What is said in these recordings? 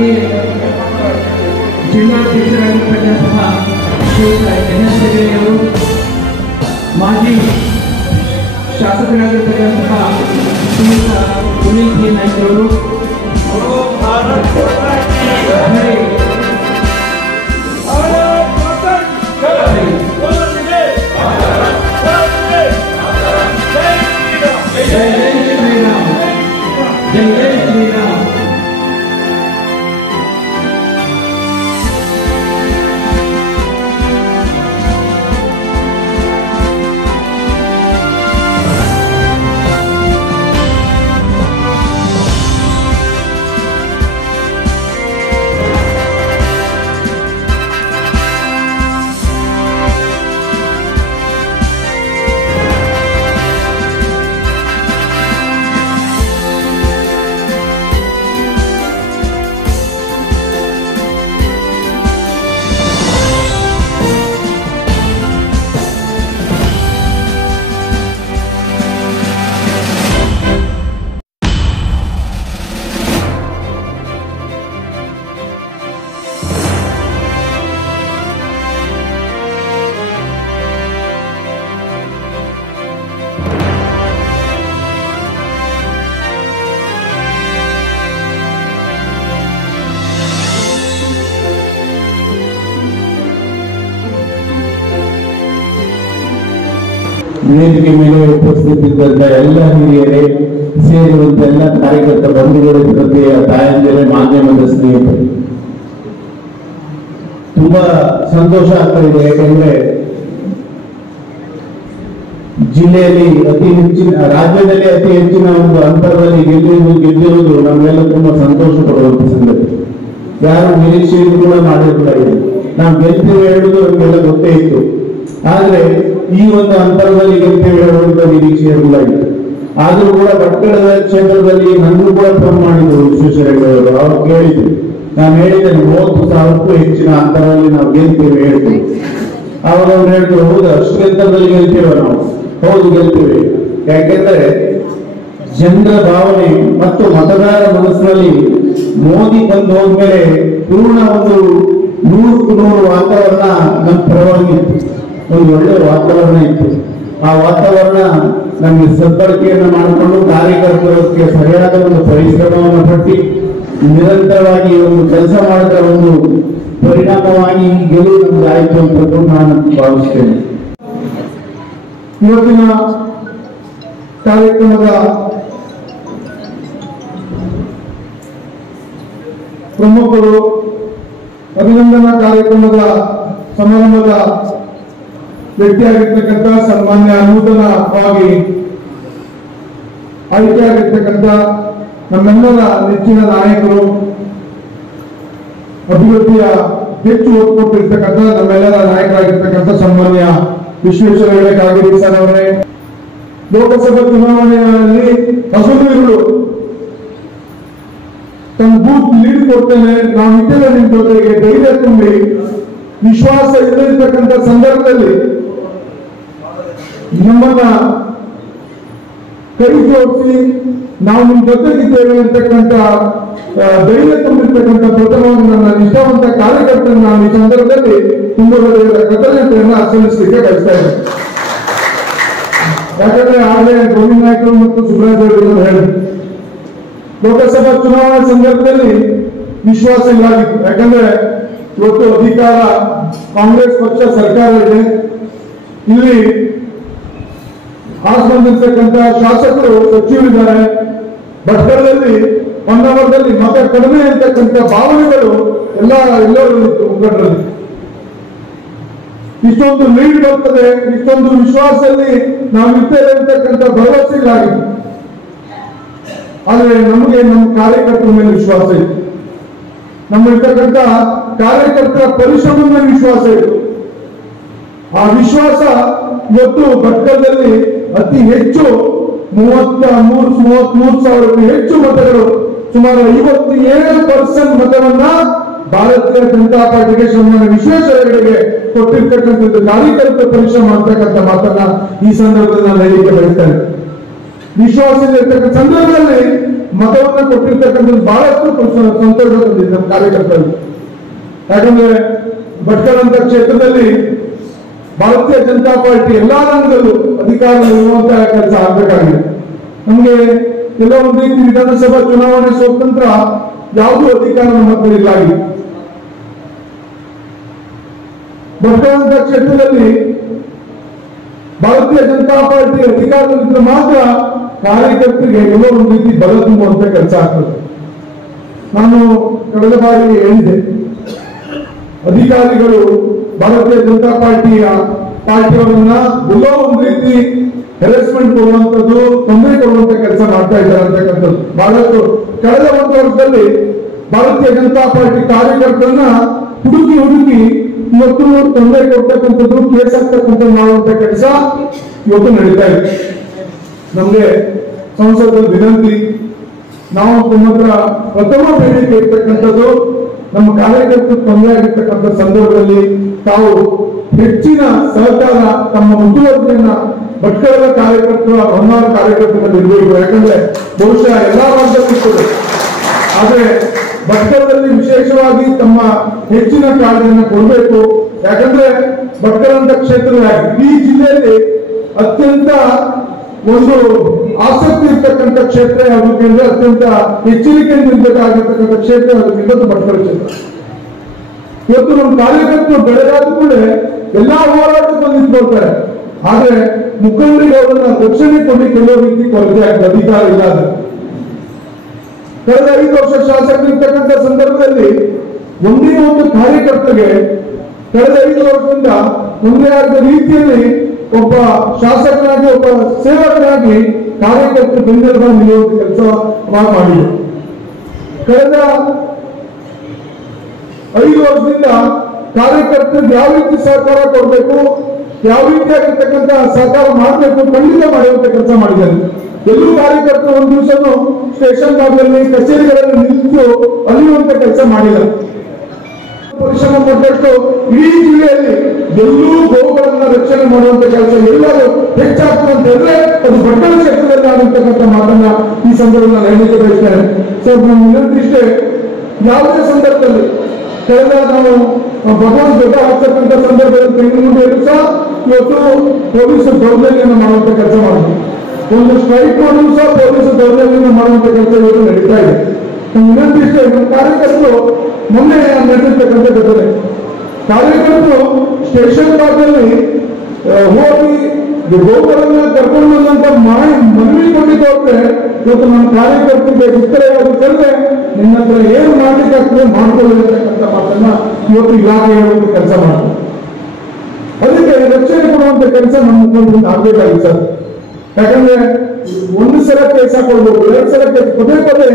ಹಾಗೆಯೇ ಜಿಲ್ಲಾಧ್ಯಕ್ಷರಾಗಿರ್ತಕ್ಕಂತಹ ಶ್ರೀಯುತ NS ಹೆಗಡೆಯವರು, ಮಾಜಿ ಶಾಸಕರಾಗಿರ್ತಕ್ಕಂತಹ ಶ್ರೀಯುತ ಪುನೀತ್ ಕೆ ನಾಯ್ಕರವರು, ವೇದಿಕೆ ಮೇಲೆ ಉಪಸ್ಥಿತಿದ್ದಂತ ಎಲ್ಲ ಹಿರಿಯರೇ ಸೇರಿರುವಂತ ಎಲ್ಲ ಕಾರ್ಯಕರ್ತ ಬಂಧುಗಳ ಜೊತೆಯ ತಾಯಂದಿರೇ, ಮಾಧ್ಯಮದ ಸ್ನೇಹಿತರು, ತುಂಬಾ ಸಂತೋಷ ಆಗ್ತಾ ಇದೆ. ಯಾಕಂದ್ರೆ ಜಿಲ್ಲೆಯಲ್ಲಿ ಅತಿ ಹೆಚ್ಚಿನ, ರಾಜ್ಯದಲ್ಲಿ ಅತಿ ಹೆಚ್ಚಿನ ಒಂದು ಅಂತರದಲ್ಲಿ ಗೆದ್ದಿರುವುದು ನಮ್ಮೆಲ್ಲ ತುಂಬಾ ಸಂತೋಷ ಪಡುವಂತ ಸಂಗತಿ. ಯಾರು ನಿರೀಕ್ಷೆಯನ್ನು ಕೂಡ ಮಾಡಿರ್ತಾ ಇದೆ. ನಾವು ಗೆಲ್ತೇವೆ ಹೇಳುವುದು ನಮ್ಗೆಲ್ಲ ಗೊತ್ತೇ ಇತ್ತು. ಆದ್ರೆ ಈ ಒಂದು ಅಂತರದಲ್ಲಿ ಗೆಲ್ತೇವೆ ಹೇಳುವಂತ ನಿರೀಕ್ಷೆ ಇರಲಿಲ್ಲ ಇತ್ತು. ಆದ್ರೂ ಕೂಡ ಭಟ್ಕಳದ ಕ್ಷೇತ್ರದಲ್ಲಿ ನನಗೂ ಕೂಡ ಫೋನ್ ಮಾಡಿದ್ರು ವಿಶ್ವೇಶ್ವರಯ್ಯನವರು. ಅವ್ರು ಕೇಳಿದ್ರು, ನಾನು ಹೇಳಿದ್ದೇನೆ 30,000ಕ್ಕೂ ಹೆಚ್ಚಿನ ಅಂತರದಲ್ಲಿ ನಾವು ಗೆಲ್ತೇವೆ ಹೇಳ್ತೇವೆ. ಅವ್ರು ಹೇಳಿದ್ರು, ಹೌದು ಅಷ್ಟು ಅಂತರದಲ್ಲಿ ಗೆಲ್ತೇವೆ ನಾವು. ಹೌದು ಗೆಲ್ತೇವೆ. ಯಾಕೆಂದ್ರೆ ಜನರ ಭಾವನೆ ಮತ್ತು ಮತದಾರರ ಮನಸ್ಸಿನಲ್ಲಿ ಮೋದಿ ಬಂದು ಹೋದ್ಮೇಲೆ ಪೂರ್ಣ ಒಂದು 100% ವಾತಾವರಣ ನಮ್ಮ ಪರವಾಗಿತ್ತು. ಒಂದು ಒಳ್ಳೆಯ ವಾತಾವರಣ ಇತ್ತು. ಆ ವಾತಾವರಣ ನಮಗೆ ಸದ್ಬಳಕೆಯನ್ನು ಮಾಡಿಕೊಂಡು ಕಾರ್ಯಕರ್ತರಿಗೆ ಸರಿಯಾದ ಒಂದು ಪರಿಶ್ರಮವನ್ನು ಪಟ್ಟಿ ನಿರಂತರವಾಗಿ ಒಂದು ಕೆಲಸ ಮಾಡಿದ ಒಂದು ಪರಿಣಾಮವಾಗಿ ಈ ಗೆಲುವು ನಮ್ಗೆ ಆಯಿತು ಅಂತ ನಾನು ಭಾವಿಸ್ತೇನೆ. ಇವತ್ತಿನ ಕಾರ್ಯಕ್ರಮದ ಪ್ರಮುಖರು, ಅಭಿನಂದನಾ ಕಾರ್ಯಕ್ರಮದ ಸಮಾರಂಭದ ವ್ಯಕ್ತಿಯಾಗಿರ್ತಕ್ಕಂಥ ಸನ್ಮಾನ್ಯ ನೂತನವಾಗಿ ಆಯ್ಕೆಯಾಗಿರ್ತಕ್ಕಂಥ ನಮ್ಮೆಲ್ಲರ ನೆಚ್ಚಿನ ನಾಯಕರು, ಅಭಿವೃದ್ಧಿಯ ಹೆಚ್ಚು ಒತ್ತು ಕೊಟ್ಟಿರ್ತಕ್ಕಂಥ ನಮ್ಮೆಲ್ಲರ ನಾಯಕರಾಗಿರ್ತಕ್ಕಂಥ ಸನ್ಮಾನ್ಯ ವಿಶ್ವೇಶ್ವರಯ್ಯ ಕಾಗೇರಿ ಸರ್ ಅವರೇ, ಲೋಕಸಭಾ ಚುನಾವಣೆಯಲ್ಲಿ ಹಸುರು ತನ್ನ ಬೂತ್ ಲೀಡ್ ಕೊಡ್ತೇನೆ, ನಾವು ಇದ್ದೇವೆ ನಿಮ್ಮ ಜೊತೆಗೆ, ಧೈರ್ಯ ತುಂಬಿ, ವಿಶ್ವಾಸ ಇರತಕ್ಕಂಥ ಸಂದರ್ಭದಲ್ಲಿ ನಮ್ಮನ್ನ ಕೈ ಜೋಡಿಸಿ ನಾವು ನಿಮ್ಮ ಜೊತೆಗಿದ್ದೇವೆ ಅಂತಕ್ಕಂಥ ಧೈರ್ಯ ತುಂಬಿರ್ತಕ್ಕಂಥ ಪ್ರಥಮವಾಗಿ ನನ್ನ ನಿಷ್ಠಾವಂತ ಕಾರ್ಯಕರ್ತರನ್ನು ನಾನು ಈ ಸಂದರ್ಭದಲ್ಲಿ ತುಂಬ ಕೃತಜ್ಞತೆಯನ್ನ ಸಲ್ಲಿಸಲಿಕ್ಕೆ ಬಯಸ್ತಾ ಇದ್ದೇನೆ. ಯಾಕಂದ್ರೆ ಆಗಲೇ ಗೋವಿಂದ ನಾಯ್ಕರು ಮತ್ತು ಸುಬ್ರಾಜ್ ಅವರು ಹೇಳಿದ್ರು, ಲೋಕಸಭಾ ಚುನಾವಣಾ ಸಂದರ್ಭದಲ್ಲಿ ವಿಶ್ವಾಸ ಇಲ್ಲಾಗಿತ್ತು. ಯಾಕಂದ್ರೆ ಇವತ್ತು ಅಧಿಕಾರ ಕಾಂಗ್ರೆಸ್ ಪಕ್ಷ ಸರ್ಕಾರ ಇದೆ. ಇಲ್ಲಿ ಬಂದಿರ್ತಕ್ಕಂಥ ಶಾಸಕರು, ಸಚಿವರಿದ್ದಾರೆ. ಭಟ್ಕಳದಲ್ಲಿ ಹೊನ್ನಾವರದಲ್ಲಿ ಮತ ಕಡಿಮೆ ಅಂತಕ್ಕಂಥ ಭಾವನೆಗಳು ಎಲ್ಲರೂ ಇತ್ತು ಮುಖಂಡರಲ್ಲಿ. ಇಷ್ಟೊಂದು ಲೀಡ್ ಬರ್ತದೆ, ಇಷ್ಟೊಂದು ವಿಶ್ವಾಸದಲ್ಲಿ ನಾವು ಇರ್ತೇವೆ ಅಂತಕ್ಕಂಥ ಭರವಸೆ ಇಲ್ಲಾಗಿತ್ತು. ಆದ್ರೆ ನಮಗೆ ನಮ್ಮ ಕಾರ್ಯಕರ್ತರ ಮೇಲೆ ವಿಶ್ವಾಸ ಇತ್ತು. ನಮ್ಮಿರ್ತಕ್ಕಂಥ ಕಾರ್ಯಕರ್ತರ ಪರಿಶ್ರಮದ ಮೇಲೆ ವಿಶ್ವಾಸ ಇತ್ತು. ಆ ವಿಶ್ವಾಸ ಇವತ್ತು ಭಟ್ಕಳದಲ್ಲಿ ಅತಿ ಹೆಚ್ಚು 33,000ಕ್ಕೂ ಹೆಚ್ಚು ಮತಗಳು, ಸುಮಾರು 57% ಮತವನ್ನ ಭಾರತೀಯ ಜನತಾ ಪಾರ್ಟಿಗೆ ಸನ್ಮಾನ್ಯ ವಿಶ್ವೇಶ್ವರಯ್ಯಗೆ ಕೊಟ್ಟಿರ್ತಕ್ಕಂಥದ್ದು ಕಾರ್ಯಕರ್ತರ ಪರಿಶ್ರಮ ಅಂತಕ್ಕಂಥ ಮಾತನ್ನ ಈ ಸಂದರ್ಭದಲ್ಲಿ ನಾನು ಹೇಳಲಿಕ್ಕೆ ಬಯಸ್ತೇನೆ. ವಿಶ್ವಾಸದಲ್ಲಿರ್ತಕ್ಕಂಥ ಸಂದರ್ಭದಲ್ಲಿ ಮತವನ್ನ ಕೊಟ್ಟಿರ್ತಕ್ಕಂಥದ್ದು ಬಹಳಷ್ಟು ಸಂತೋಷ ತಂದಿದೆ ನಮ್ಮ ಕಾರ್ಯಕರ್ತರು. ಯಾಕಂದ್ರೆ ಭಟ್ಕಳ ಅಂತ ಕ್ಷೇತ್ರದಲ್ಲಿ ಭಾರತೀಯ ಜನತಾ ಪಾರ್ಟಿ ಎಲ್ಲಾ ರಂಗದಲ್ಲೂ ಅಧಿಕಾರದಲ್ಲಿರುವಂತಹ ಕೆಲಸ ಆಗ್ಬೇಕಾಗಿದೆ. ನಮ್ಗೆ ಕೆಲವೊಂದು ರೀತಿ ವಿಧಾನಸಭಾ ಚುನಾವಣೆ ಸ್ವತಂತ್ರ ಯಾವುದೂ ಅಧಿಕಾರ ನಮ್ಮ ಹತ್ರ ಇಲ್ಲ. ಭಟ್ಕಳ ಅಂತ ಕ್ಷೇತ್ರದಲ್ಲಿ ಭಾರತೀಯ ಜನತಾ ಪಾರ್ಟಿ ಅಧಿಕಾರದಲ್ಲಿದ್ದರೆ ಮಾತ್ರ ಕಾರ್ಯಕರ್ತರಿಗೆ ಎಲ್ಲೋ ಒಂದು ರೀತಿ ಬಲ ತುಂಬುವಂತ ಕೆಲಸ ಆಗ್ತದೆ. ನಾನು ಕಳೆದ ಬಾರಿ ಹೇಳಿದೆ, ಅಧಿಕಾರಿಗಳು ಭಾರತೀಯ ಜನತಾ ಪಾರ್ಟಿಯವರನ್ನ ಎಲ್ಲೋ ಒಂದು ರೀತಿ ಹೆರಾಸ್ಮೆಂಟ್ ಕೊಡುವಂಥದ್ದು, ತೊಂದರೆ ಕೊಡುವಂತ ಕೆಲಸ ಮಾಡ್ತಾ ಇದ್ದಾರೆ ಅಂತಕ್ಕಂಥದ್ದು ಬಹಳಷ್ಟು. ಕಳೆದ ಒಂದು ವರ್ಷದಲ್ಲಿ ಭಾರತೀಯ ಜನತಾ ಪಾರ್ಟಿ ಕಾರ್ಯಕರ್ತರನ್ನ ಹುಡುಕಿ ಇವತ್ತು ತೊಂದರೆ ಕೊಡ್ತಕ್ಕಂಥದ್ದು, ಕೇಸ್ ಆಗ್ತಕ್ಕಂಥದ್ದು ಮಾಡುವಂತ ಕೆಲಸ ಇವತ್ತು ನಡೀತಾ ಇದೆ. ನಮ್ಗೆ ಸಂಸದರ ವಿನಂತಿ, ನಾವು ತಮ್ಮ ಹತ್ರ ಪ್ರಥಮ ಬೇಡಿಕೆ ಇರ್ತಕ್ಕಂಥದ್ದು, ನಮ್ಮ ಕಾರ್ಯಕರ್ತರು ತೊಂದರೆ ಆಗಿರ್ತಕ್ಕಂಥ ಸಂದರ್ಭದಲ್ಲಿ ತಾವು ಹೆಚ್ಚಿನ ಸಹಕಾರ ತಮ್ಮ ಮುತುವರ್ಜಿಯನ್ನ ಭಟ್ಕಳದ ಕಾರ್ಯಕರ್ತರು, ಹೊನ್ನಾಳ ಕಾರ್ಯಕರ್ತರಲ್ಲಿ ಇರಬೇಕು. ಯಾಕಂದ್ರೆ ಬಹುಶಃ ಎಲ್ಲಾ ವರ್ಗದಲ್ಲಿರ್ತದೆ, ಆದ್ರೆ ಭಟ್ಕಳದಲ್ಲಿ ವಿಶೇಷವಾಗಿ ತಮ್ಮ ಹೆಚ್ಚಿನ ಕಾಳಜಿಯನ್ನು ಕೊಡಬೇಕು. ಯಾಕಂದ್ರೆ ಭಟ್ಕಳ ಅಂತ ಕ್ಷೇತ್ರವಾಗಿ ಈ ಜಿಲ್ಲೆಯಲ್ಲಿ ಅತ್ಯಂತ ಒಂದು ಆಸಕ್ತಿ ಇರ್ತಕ್ಕಂಥ ಕ್ಷೇತ್ರ ಯಾವುದು, ಅತ್ಯಂತ ಎಚ್ಚರಿಕೆಯಿಂದ ಇರಬೇಕಾಗಿರ್ತಕ್ಕಂಥ ಕ್ಷೇತ್ರ ಯಾವುದು, ಭಟ್ಕಳ ಕ್ಷೇತ್ರ. ಇವತ್ತು ನಮ್ಮ ಕಾರ್ಯಕರ್ತರು ಬೆಳೆದಾದ ಕೂಡ ಎಲ್ಲಾ ಹೋರಾಟಕ್ಕೂ ನಿಂತ್ಕೊಳ್ತಾರೆ, ಆದ್ರೆ ಮುಖಂಡರಿಗೆ ಅವರನ್ನ ರಕ್ಷಣೆ ಕೊಡಲಿಕ್ಕೆ ಕೆಲವು ರೀತಿ ಕೊರತೆ ಆಗ್ತದೆ, ಅಧಿಕಾರ ಇಲ್ಲದ. ಕಳೆದ 5 ವರ್ಷ ಶಾಸಕರಿರ್ತಕ್ಕಂಥ ಸಂದರ್ಭದಲ್ಲಿ ಒಂದೇ ಒಂದು ಕಾರ್ಯಕರ್ತರಿಗೆ ಕಳೆದ 5 ವರ್ಷದಿಂದ ಒಂದೇ ಆದ ರೀತಿಯಲ್ಲಿ ಒಬ್ಬ ಶಾಸಕನಾಗಿ, ಒಬ್ಬ ಸೇವಕನಾಗಿ ಕಾರ್ಯಕರ್ತರು ಬೆಂಬಲ ನಿಲ್ಲುವಂತ ಕೆಲಸ ಮಾಡಿದೆ. ಕಳೆದ 5 ವರ್ಷದಿಂದ ಕಾರ್ಯಕರ್ತರಿಗೆ ಯಾವ ರೀತಿ ಸಹಕಾರ ಕೊಡಬೇಕು, ಯಾವ ರೀತಿಯಾಗಿರ್ತಕ್ಕಂಥ ಸಹಕಾರ ಮಾಡಬೇಕು, ಖಂಡಿತ ಮಾಡುವಂತ ಕೆಲಸ ಮಾಡಿದ್ದಾರೆ. ಎಲ್ಲೂ ಕಾರ್ಯಕರ್ತರು ಒಂದು ದಿವಸನು ಸ್ಟೇಷನ್ ಭಾಗದಲ್ಲಿ, ಕಚೇರಿಗಳಲ್ಲಿ ನಿಂತು ಅಲಿಯುವಂತ ಕೆಲಸ ಮಾಡಿಲ್ಲ. ಪರಿಶ್ರಮ ಪಟ್ಟಷ್ಟು ಇಡೀ ಜಿಲ್ಲೆಯಲ್ಲಿ ಎಲ್ಲೂ ಗೋವುಗಳನ್ನ ರಕ್ಷಣೆ ಮಾಡುವಂತ ಕೆಲಸ ಎಲ್ಲರೂ ಹೆಚ್ಚಾಗ್ತದೆ ಅಂತ ಹೇಳಿದ್ರೆ ಅದು ಭಟ್ಕಳ ಕ್ಷೇತ್ರದಲ್ಲಿ ಆಗುತ್ತಕ್ಕಂಥ ಮಾತನ್ನ ಈ ಸಂದರ್ಭದಲ್ಲಿ ಹೇಳಲಿಕ್ಕೆ ಬಯಸ್ತೇನೆ. ಸರ್, ನಮ್ಮ ವಿನಂತಿ ಇಷ್ಟೇ, ಯಾವುದೇ ಸಂದರ್ಭದಲ್ಲಿ ಕಳೆದ ನಾವು ಭಗವಾನ್ ದೊಡ್ಡ ಆಗ್ತಕ್ಕಂಥ ಸಂದರ್ಭದಲ್ಲಿ ತೆಂಗಿನಗುಂಡಿಯಲ್ಲೂ ಸಹ ಇವತ್ತು ಪೊಲೀಸರು ದೌರ್ಜನ್ಯವನ್ನು ಮಾಡುವಂತ ಕೆಲಸ ಮಾಡಿದ್ರು. ಒಂದು ಸ್ಟ್ರೈಕ್ ಮಾಡಿದ್ರು ಸಹ ಪೊಲೀಸರು ದೌರ್ಜನ್ಯವನ್ನು ಮಾಡುವಂತ ಕೆಲಸ ಇವತ್ತು ನಡೀತಾ ಇದೆ. ವಿನಂತಿ ಇಷ್ಟೇ, ನಮ್ಮ ಕಾರ್ಯಕರ್ತರು ಮೊನ್ನೆ ನಡೆದಿರ್ತಕ್ಕಂಥ ಘಟನೆ, ಕಾರ್ಯಕರ್ತರು ಸ್ಟೇಷನ್ ಭಾಗದಲ್ಲಿ ಹೋಗಿ ಗೋವುಗಳನ್ನ ಕರ್ಕೊಂಡು ಬಂದಂತ ಮನವಿ ಕೊಟ್ಟಿದ್ದವ್ರೆ ಇವತ್ತು ನಮ್ಮ ಕಾರ್ಯಕರ್ತರಿಗೆ ಉತ್ತರ ಯಾವುದು ಕೇಳಿದ್ರೆ ನಿನ್ನ ಹತ್ರ ಏನು ಮಾಡ್ಲಿಕ್ಕೆ ಆಗ್ತದೆ ಮಾಡ್ಕೊಳ್ಳಿರ್ತಕ್ಕಂಥ ಮಾತನ್ನ ಇವತ್ತು ಇಲಾಖೆ ಹೇಳುವಂತ ಕೆಲಸ ಮಾಡ್ತಾರೆ. ಅದಕ್ಕೆ ರಕ್ಷಣೆ ಕೊಡುವಂತ ಕೆಲಸ ನಮ್ಮ ಮುಖಂಡರಿಂದ ಆಗ್ಬೇಕಾಗಿತ್ತು ಸರ್. ಯಾಕಂದ್ರೆ ಒಂದು ಸಲ ಕೇಸ್ ಹಾಕೊಳ್ಬಹುದು, 2 ಸಲ ಪದೇ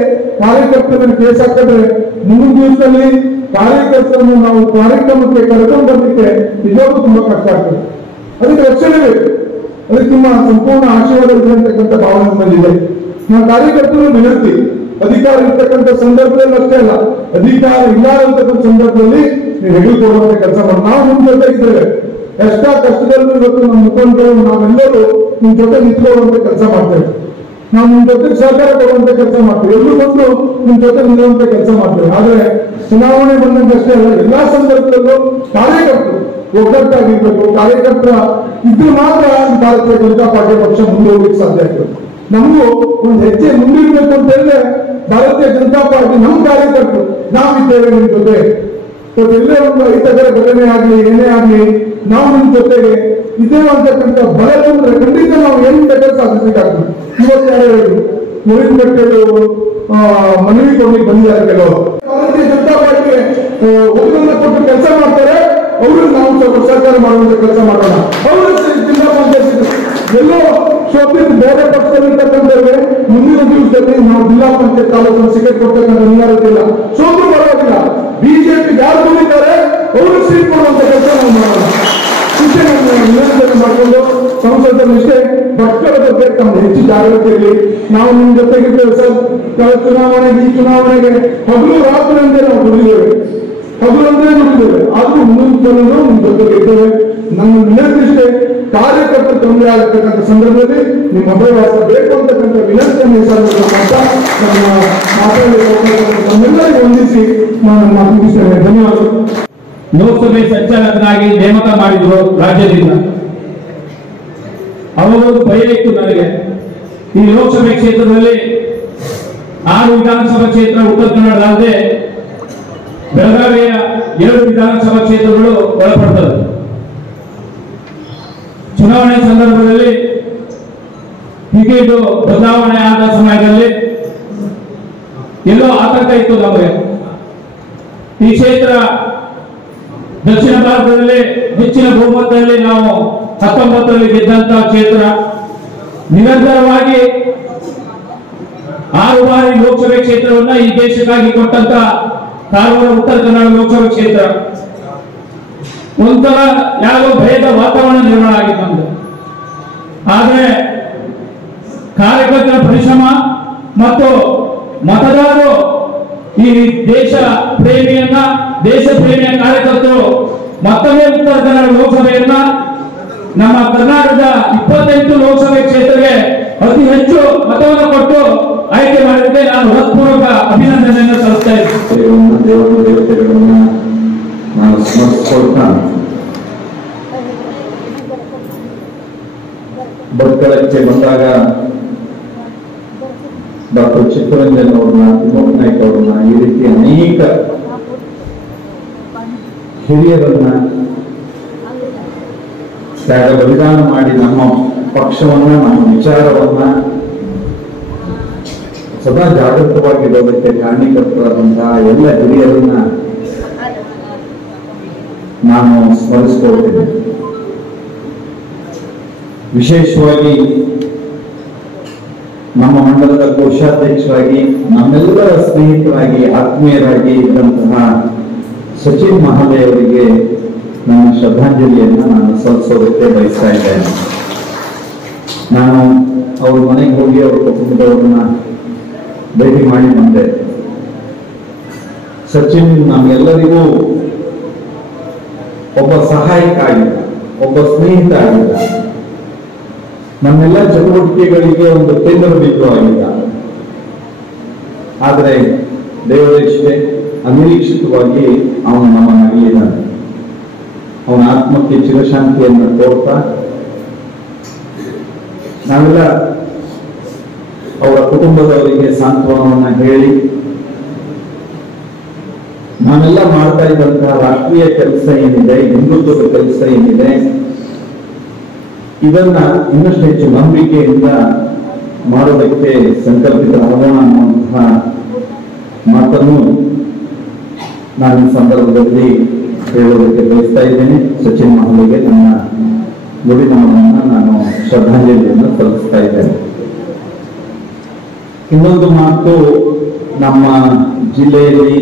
ಕಾರ್ಯಕರ್ತರನ್ನು ಕೇಸ್ ಹಾಕಿದ್ರೆ ಮುಂದಿನ ದಿವಸದಲ್ಲಿ ಕಾರ್ಯಕರ್ತರನ್ನು ನಾವು ಕಾರ್ಯಕ್ರಮಕ್ಕೆ ಕರೆದುಕೊಂಡು ಬರ್ಲಿಕ್ಕೆ ನಿಜವಾಗೂ ತುಂಬಾ ಕಷ್ಟ ಆಗ್ತದೆ. ಅದಕ್ಕೆ ರಕ್ಷಣೆ ಬೇಕು, ಅದಕ್ಕೆ ನಿಮ್ಮ ಸಂಪೂರ್ಣ ಆಶೀರ್ವಾದ ಇದೆ ಅಂತಕ್ಕಂಥ ಭಾವನೆ ನಮ್ಮಲ್ಲಿದೆ. ನಾವು ಕಾರ್ಯಕರ್ತರು ವಿನಂತಿ, ಅಧಿಕಾರ ಇರ್ತಕ್ಕಂಥ ಸಂದರ್ಭದಲ್ಲಿ ಅಷ್ಟೇ ಅಲ್ಲ, ಅಧಿಕಾರ ಇಲ್ಲ ಅಂತಕ್ಕಂಥ ಸಂದರ್ಭದಲ್ಲಿ ನೀವು ಹೆಗಲು ಕೆಲಸ ಮಾಡಿ ನಾವು ನಿಮ್ ಜೊತೆ ಇದ್ದೇವೆ. ಎಷ್ಟ ಕಷ್ಟದಲ್ಲೂ ಇವತ್ತು ನಮ್ಮ ಮುಖಂಡರು ನಾವೆಲ್ಲರೂ ನಿಮ್ ಜೊತೆ ನಿಂತ್ಕೊಳ್ಳುವಂತ ಕೆಲಸ ಮಾಡ್ತೇವೆ. ನಾವು ನಿಮ್ ಜೊತೆ ಸಹಕಾರ ಕೊಡುವಂತ ಕೆಲಸ ಮಾಡ್ತೇವೆ, ಎಲ್ಲರೂ ಬಂದು ನಿಮ್ ಜೊತೆ ನಿಲ್ಲುವಂತ ಕೆಲಸ ಮಾಡ್ತೇವೆ. ಆದ್ರೆ ಚುನಾವಣೆ ಬಂದಂತಷ್ಟೇ ಅಲ್ಲ, ಎಲ್ಲಾ ಸಂದರ್ಭದಲ್ಲೂ ಕಾರ್ಯಕರ್ತರು ಒಗ್ಗಟ್ಟಾಗಿರ್ಬೇಕು. ಕಾರ್ಯಕರ್ತರ ಇದ್ರೆ ಮಾತ್ರ ಭಾರತೀಯ ಜನತಾ ಪಾರ್ಟಿ ಪಕ್ಷ ಮುಂದೆ ಹೋಗ್ಲಿಕ್ಕೆ ಸಾಧ್ಯ ಆಗ್ತದೆ. ನಮಗೂ ಒಂದು ಹೆಜ್ಜೆ ಮುಂದಿರ್ಬೇಕು ಅಂತ ಹೇಳಿದ್ರೆ ಭಾರತೀಯ ಜನತಾ ಪಾರ್ಟಿ ನಮ್ಮ ಕಾರ್ಯಕರ್ತರು ನಾವಿದ್ದೇವೆ ನಿಮ್ ಜೊತೆ. ಎಲ್ಲೇ ಒಂದು ಅಹಿತಕರ ಘಟನೆ ಆಗ್ಲಿ, ಏನೇ ಆಗ್ಲಿ, ನಾವು ನಿಮ್ ಜೊತೆಗೆ ಇದ್ದೇವೆ ಅಂತಕ್ಕಂಥ ಬಲ ಬಂದ್ರೆ ಖಂಡಿತ ನಾವು ಏನು ಬೇಕಾದ್ರೂ ಸಾಧಿಸಬೇಕಾಗ್ತದೆ. ಇವತ್ತು ಯಾರು ಹೇಳಿದ್ರು ಮುರಿದ ಕಟ್ಟೆಗಳು ಮನವಿ ಕೊಡ್ಲಿಕ್ಕೆ ಬಂದಿದ್ದಾರೆ ಕೆಲವರು. ಭಾರತೀಯ ಜನತಾ ಪಾರ್ಟಿಗೆ ಒತ್ತನ್ನ ಕೊಟ್ಟು ಕೆಲಸ ಮಾಡ್ತಾರೆ, ಅವರು ನಾವು ಸ್ವಲ್ಪ ಸಹಕಾರ ಮಾಡುವಂತ ಕೆಲಸ ಮಾಡೋಣ. ಅವರು ಜಿಲ್ಲಾ ಪಂಚಾಯತ್ ಎಲ್ಲೋ ಸೋತಿದ್ದು ಬೇರೆ ಪಕ್ಷದಲ್ಲಿರ್ತಕ್ಕಂಥವ್ರಿಗೆ ಮುಂದಿನ ದಿವಸದಲ್ಲಿ ನಾವು ಜಿಲ್ಲಾ ಪಂಚಾಯತ್ ತಾಲೂಕು ಸಿಗರೇಟ್ ಕೊಡ್ತಕ್ಕಂಥ ನಿರಾರತೆ ಇಲ್ಲ. ಸೋತು ಬರೋದಿಲ್ಲ, ಬಿಜೆಪಿ ಯಾರು ಬಂದಿದ್ದಾರೆ ಅವರು ಸೀಟ್ ಕೊಡುವಂತ ಕೆಲಸ ನಾವು ಮಾಡೋಣ. ಇಷ್ಟೇ ನಮ್ಮ ವಿನಂತಿಯನ್ನು ಮಾಡಿಕೊಂಡು ಸಂಸದರು ಇಷ್ಟೇ ಭಟ್ಕಳ ಬಗ್ಗೆ ತಮ್ಮ ಹೆಚ್ಚು ಜಾಗೃತಿ ಇರಲಿ. ನಾವು ನಿಮ್ ಜೊತೆಗಿದ್ದೇವೆ ಸರ್. ಕಳೆದ ಚುನಾವಣೆಗೆ ಈ ಚುನಾವಣೆಗೆ ಹಗಲು ರಾತ್ರಿ ಅಂದ್ರೆ ನಾವು ದುಡಿದ್ದೇವೆ, ಹಗಲು ಅಂದ್ರೆ ದುಡಿದ್ದೇವೆ. ಆದ್ರೂ ಮುಂದಿನ ನಿಮ್ ಜೊತೆಗೆ ಇದ್ದೇವೆ. ನನ್ನ ವಿನಂತಿಷ್ಟೇ, ಕಾರ್ಯಕರ್ತರು ತೊಂದರೆ ಆಗತಕ್ಕಂಥ ಸಂದರ್ಭದಲ್ಲಿ ನಿಮ್ಮ ಅಭಯವಾಸ ಬೇಕು ಅಂತಕ್ಕಂಥ ವಿನಂತಿಯನ್ನು ಅಂತ ನಮ್ಮ ಮಾತಾಡಲಿಕ್ಕೆ ಹೊಂದಿಸಿ ನಾನು ಮಾತುಗಿಸ್ತೇನೆ. ಧನ್ಯವಾದಗಳು. ಲೋಕಸಭೆ ಸಂಚಾಲಕರಾಗಿ ನೇಮಕ ಮಾಡಿದ್ರು ರಾಜ್ಯದಿಂದ. ಅವರೊಂದು ಭಯ ಇತ್ತು ನನಗೆ. ಈ ಲೋಕಸಭೆ ಕ್ಷೇತ್ರದಲ್ಲಿ 6 ವಿಧಾನಸಭಾ ಕ್ಷೇತ್ರ ಉತ್ತರ ಕನ್ನಡದಲ್ಲದೆ ಬೆಳಗಾವಿಯ 2 ವಿಧಾನಸಭಾ ಕ್ಷೇತ್ರಗಳು ಒಳಪಡ್ತವೆ. ಚುನಾವಣೆ ಸಂದರ್ಭದಲ್ಲಿ ಟಿಕೆಟ್ ಬದಲಾವಣೆ ಆದ ಸಮಯದಲ್ಲಿ ಎಲ್ಲೋ ಆತಂಕ ಇತ್ತು ನಮಗೆ. ಈ ಕ್ಷೇತ್ರ ದಕ್ಷಿಣ ಭಾರತದಲ್ಲಿ ಹೆಚ್ಚಿನ ಬಹುಮತದಲ್ಲಿ ನಾವು 19ರಲ್ಲಿ ಗೆದ್ದಂತಹ ಕ್ಷೇತ್ರ. ನಿರಂತರವಾಗಿ 6 ಬಾರಿ ಲೋಕಸಭೆ ಕ್ಷೇತ್ರವನ್ನ ಈ ದೇಶಕ್ಕಾಗಿ ಕೊಟ್ಟಂತ ಕಾರವಾರ ಉತ್ತರ ಕನ್ನಡ ಲೋಕಸಭೆ ಕ್ಷೇತ್ರ. ಒಂಥರ ಯಾವುದೋ ಭಯದ ವಾತಾವರಣ ನಿರ್ಮಾಣ ಆಗಿತ್ತು ನಮ್ದು. ಆದ್ರೆ ಕಾರ್ಯಕರ್ತರ ಪರಿಶ್ರಮ ಮತ್ತು ಮತದಾರರು ಈ ದೇಶ ಪ್ರೇಮಿಯ ಕಾರ್ಯಕರ್ತರು ಮತ್ತೊಮ್ಮೆ ಉತ್ತರ ಕನ್ನಡ ಲೋಕಸಭೆಯನ್ನ ನಮ್ಮ ಕರ್ನಾಟಕದ 28 ಲೋಕಸಭೆ ಕ್ಷೇತ್ರಕ್ಕೆ ಅತಿ ಹೆಚ್ಚು ಮತವನ್ನು ಕೊಟ್ಟು ಆಯ್ಕೆ ಮಾಡಿದ್ರೆ ನಾನು ಹೃತ್ಪೂರ್ವಕ ಅಭಿನಂದನೆಯನ್ನು ಸಲ್ಲಿಸ್ತಾ ಇದ್ದೇನೆ. ದೇವತೆಗಳನ್ನ ನಾನು ಸ್ಮರಿಸಿಕೊಳ್ತಾ ಭಟ್ಕಳಕ್ಕೆ ಬಂದಾಗ ಡಾಕ್ಟರ್ ಚಿತ್ತರಂಜನ್ ಅವ್ರನ್ನ, ತಿಮ್ಮಪ್ಪ ನಾಯ್ಕ ಅವ್ರನ್ನ, ಈ ರೀತಿ ಅನೇಕ ಹಿರಿಯರನ್ನ ತ್ಯಾಗ ಬಲಿದಾನ ಮಾಡಿ ನಮ್ಮ ಪಕ್ಷವನ್ನ, ನಮ್ಮ ವಿಚಾರವನ್ನ ಸದಾ ಜಾಗೃತವಾಗಿರೋದಕ್ಕೆ ಕಾರಣೀಕರ್ತರಾದಂತಹ ಎಲ್ಲ ಹಿರಿಯರನ್ನ ನಾನು ಸ್ಮರಿಸಿಕೊಳ್ತೇನೆ. ವಿಶೇಷವಾಗಿ ನಮ್ಮ ಮಂಡಲದ ಕೋಶಾಧ್ಯಕ್ಷರಾಗಿ, ನಮ್ಮೆಲ್ಲರ ಸ್ನೇಹಿತರಾಗಿ, ಆತ್ಮೀಯರಾಗಿ ಇದ್ದಂತಹ ಸಚಿನ್ ಮಹಾಲಯ ಅವರಿಗೆ ನನ್ನ ಶ್ರದ್ಧಾಂಜಲಿಯನ್ನ ನಾನು ಸಲ್ಲಿಸೋದಕ್ಕೆ ಬಯಸ್ತಾ ಇದ್ದೇನೆ. ನಾನು ಅವ್ರ ಮನೆಗೆ ಹೋಗಿ ಅವ್ರ ಕುಟುಂಬದವ್ರನ್ನ ಭೇಟಿ ಮಾಡಿ ಬಂದೆ. ಸಚಿನ್ ನಮ್ಗೆಲ್ಲರಿಗೂ ಒಬ್ಬ ಸಹಾಯಕ ಆಗಿದ್ದ, ಒಬ್ಬ ಸ್ನೇಹಿತ ಆಗಿದ್ದ, ನಮ್ಮೆಲ್ಲ ಚಟುವಟಿಕೆಗಳಿಗೆ ಒಂದು ಕೇಂದ್ರ ಬಿಂದು ಆಗಿದ್ದ. ಆದರೆ ದೇವರೇಶ್ವೇ ಅನಿರೀಕ್ಷಿತವಾಗಿ ಅವನು ನಮ್ಮನ್ನಾಗಲಿದ್ದಾನೆ. ಅವನ ಆತ್ಮಕ್ಕೆ ಚಿರಶಾಂತಿಯನ್ನು ಕೋರ್ತಾ ನಾವೆಲ್ಲ ಅವರ ಕುಟುಂಬದವರಿಗೆ ಸಾಂತ್ವನವನ್ನ ಹೇಳಿ ನಾವೆಲ್ಲ ಮಾಡ್ತಾ ಇದ್ದಂತಹ ರಾಷ್ಟ್ರೀಯ ಕೆಲಸ ಏನಿದೆ, ಹಿಂದುತ್ವದ ಕೆಲಸ ಏನಿದೆ, ಇದನ್ನ ಇನ್ನಷ್ಟು ಹೆಚ್ಚು ನಂಬಿಕೆಯಿಂದ ಮಾಡೋದಕ್ಕೆ ಸಂಕಲ್ಪಿತರಾಗೋಣ ಅನ್ನುವಂತಹ ಮಾತನ್ನು ನಾನು ಈ ಸಂದರ್ಭದಲ್ಲಿ ಹೇಳೋದಕ್ಕೆ ಬಯಸ್ತಾ ಇದ್ದೇನೆ. ಸಚಿನ್ ಮಹಾಲಿಗೆ ನನ್ನ ನುಡಿನಮನವನ್ನು ನಾನು ಶ್ರದ್ಧಾಂಜಲಿಯನ್ನು ಸಲ್ಲಿಸ್ತಾ ಇದ್ದೇನೆ. ಇನ್ನೊಂದು ಮಾತು, ನಮ್ಮ ಜಿಲ್ಲೆಯಲ್ಲಿ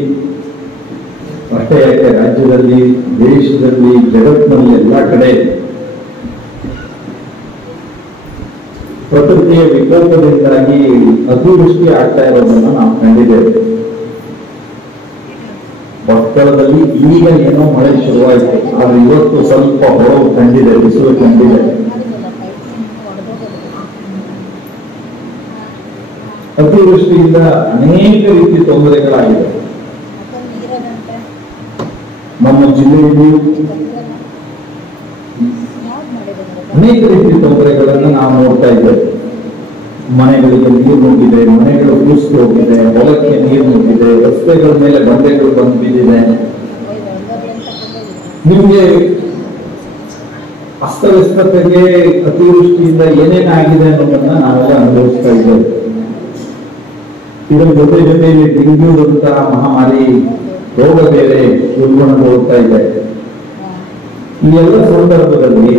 ಅಷ್ಟೇ ಯಾಕೆ ರಾಜ್ಯದಲ್ಲಿ, ದೇಶದಲ್ಲಿ, ಜಗತ್ತಿನಲ್ಲಿ ಎಲ್ಲ ಕಡೆ ಪ್ರಕೃತಿಯ ವಿಕೋಪದಿಂದಾಗಿ ಅತಿವೃಷ್ಟಿ ಆಗ್ತಾ ಇರೋದನ್ನು ನಾವು ಕಂಡಿದ್ದೇವೆ. ಭಟ್ಕಳದಲ್ಲಿ ಈಗ ಏನೋ ಮಳೆ ಶುರುವಾಯಿತು, ಆದ್ರೆ ಇವತ್ತು ಸ್ವಲ್ಪ ಹೊರವು ಕಂಡಿದೆ, ಬಿಸಿಲು ಕಂಡಿದೆ. ಅತಿವೃಷ್ಟಿಯಿಂದ ಅನೇಕ ರೀತಿ ತೊಂದರೆಗಳಾಗಿದೆ. ನಮ್ಮ ಜಿಲ್ಲೆಯಲ್ಲಿ ಅನೇಕ ರೀತಿ ತೊಂದರೆಗಳನ್ನು ನಾವು ನೋಡ್ತಾ ಇದ್ದೇವೆ. ಮನೆಗಳಿಗೆ ನೀರು ನುಗ್ಗಿದೆ, ಮನೆಗಳು ಕುಸಿದು ಹೋಗಿದೆ, ಹೊಲಕ್ಕೆ ನೀರು ನುಗ್ಗಿದೆ, ರಸ್ತೆಗಳ ಮೇಲೆ ಬಂಡೆಗಳು ಬಂದು ಬಿದ್ದಿದೆ. ನಿಮ್ಗೆ ಅಸ್ತವ್ಯಸ್ತತೆಗೆ ಅತಿವೃಷ್ಟಿಯಿಂದ ಏನೇನಾಗಿದೆ ಅನ್ನೋದನ್ನ ನಾವೆಲ್ಲ ಅನುಭವಿಸ್ತಾ ಇದ್ದೇವೆ. ಇದರ ಜೊತೆಯಲ್ಲಿ ಡೆಂಗ್ಯೂದಂತ ಮಹಾಮಾರಿ ರೋಗ ಬೇರೆ ಉಲ್ಬಣಗೊಳ್ತಾ ಇದೆ. ಈ ಎಲ್ಲ ಸಂದರ್ಭದಲ್ಲಿ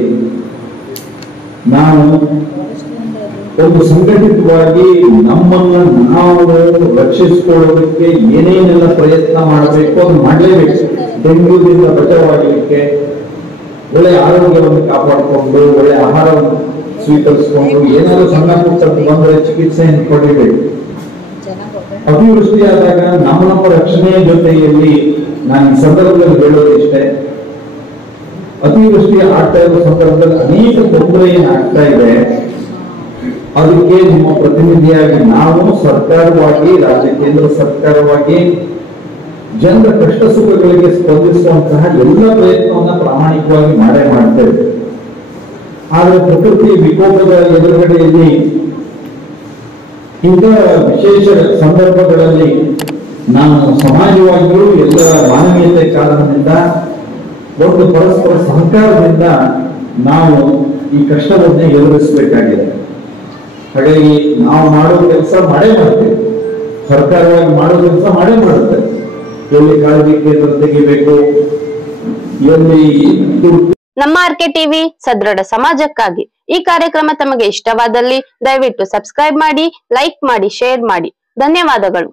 ನಾವು ಒಂದು ಸಂಘಟಿತವಾಗಿ ನಮ್ಮನ್ನ ನಾವು ರಕ್ಷಿಸಿಕೊಳ್ಳೋದಕ್ಕೆ ಏನೇನೆಲ್ಲ ಪ್ರಯತ್ನ ಮಾಡಬೇಕು ಅದು ಮಾಡಲೇಬೇಕು. ಡೆಂಗ್ಯೂದಿಂದ ಬಚಾವಾಗಲಿಕ್ಕೆ ಒಳ್ಳೆ ಆರೋಗ್ಯವನ್ನು ಕಾಪಾಡಿಕೊಂಡು, ಒಳ್ಳೆ ಆಹಾರವನ್ನು ಸ್ವೀಕರಿಸಿಕೊಂಡು, ಏನಾದರೂ ಸಣ್ಣ ಪುಟ್ಟ ಬಂದರೆ ಚಿಕಿತ್ಸೆಯನ್ನು ಪಡೆಯಬೇಕು. ಅತಿವೃಷ್ಟಿಯಾದಾಗ ನಮ್ಮ ರಕ್ಷಣೆಯ ಜೊತೆಯಲ್ಲಿ ನಾನು ಈ ಸಂದರ್ಭದಲ್ಲಿ ಹೇಳೋದಿಷ್ಟೇ, ಅತಿವೃಷ್ಟಿ ಆಗ್ತಾ ಇರೋ ಸಂದರ್ಭದಲ್ಲಿ ಅನೇಕ ತೊಂದರೆ ಏನಾಗ್ತಾ ಇದೆ. ಅದಕ್ಕೆ ನಿಮ್ಮ ಪ್ರತಿನಿಧಿಯಾಗಿ ನಾವು ಸರ್ಕಾರವಾಗಿ, ರಾಜ್ಯ ಕೇಂದ್ರ ಸರ್ಕಾರವಾಗಿ ಜನರ ಕಷ್ಟ ಸುಖಗಳಿಗೆ ಸ್ಪಂದಿಸುವಂತಹ ಎಲ್ಲ ಪ್ರಯತ್ನವನ್ನ ಪ್ರಾಮಾಣಿಕವಾಗಿ ಮಾಡ್ತೇವೆ. ಆದರೆ ಪ್ರಕೃತಿ ವಿಕೋಪದ ಎದುರುಗಡೆಯಲ್ಲಿ ಇಂಥ ವಿಶೇಷ ಸಂದರ್ಭಗಳಲ್ಲಿ ನಾವು ಸಮಾಜವಾಗಿಯೂ ಎಲ್ಲ ಮಾನವೀಯತೆ ಕಾರಣದಿಂದ ಒಂದು ಪರಸ್ಪರ ಸಹಕಾರದಿಂದ ನಾವು ಈ ಕಷ್ಟವನ್ನೇ ಎದುರಿಸಬೇಕಾಗಿದೆ. ಹಾಗಾಗಿ ನಾವು ಮಾಡೋ ಕೆಲಸ ಮಾಡ್ತೇವೆ, ಸರ್ಕಾರವಾಗಿ ಮಾಡೋ ಕೆಲಸ ಮಾಡುತ್ತೆ. ಎಲ್ಲಿ ಕಾಳಜಿ ಕೇಂದ್ರ ತೆಗಿಬೇಕು, ಎಲ್ಲಿ ನಮ್ಮ ಆರ್ಕೆ ಟಿವಿ ಸದೃಢ ಸಮಾಜಕ್ಕಾಗಿ. ಈ ಕಾರ್ಯಕ್ರಮ ತಮಗೆ ಇಷ್ಟವಾದಲ್ಲಿ ದಯವಿಟ್ಟು ಸಬ್ಸ್ಕ್ರೈಬ್ ಮಾಡಿ, ಲೈಕ್ ಮಾಡಿ, ಶೇರ್ ಮಾಡಿ. ಧನ್ಯವಾದಗಳು.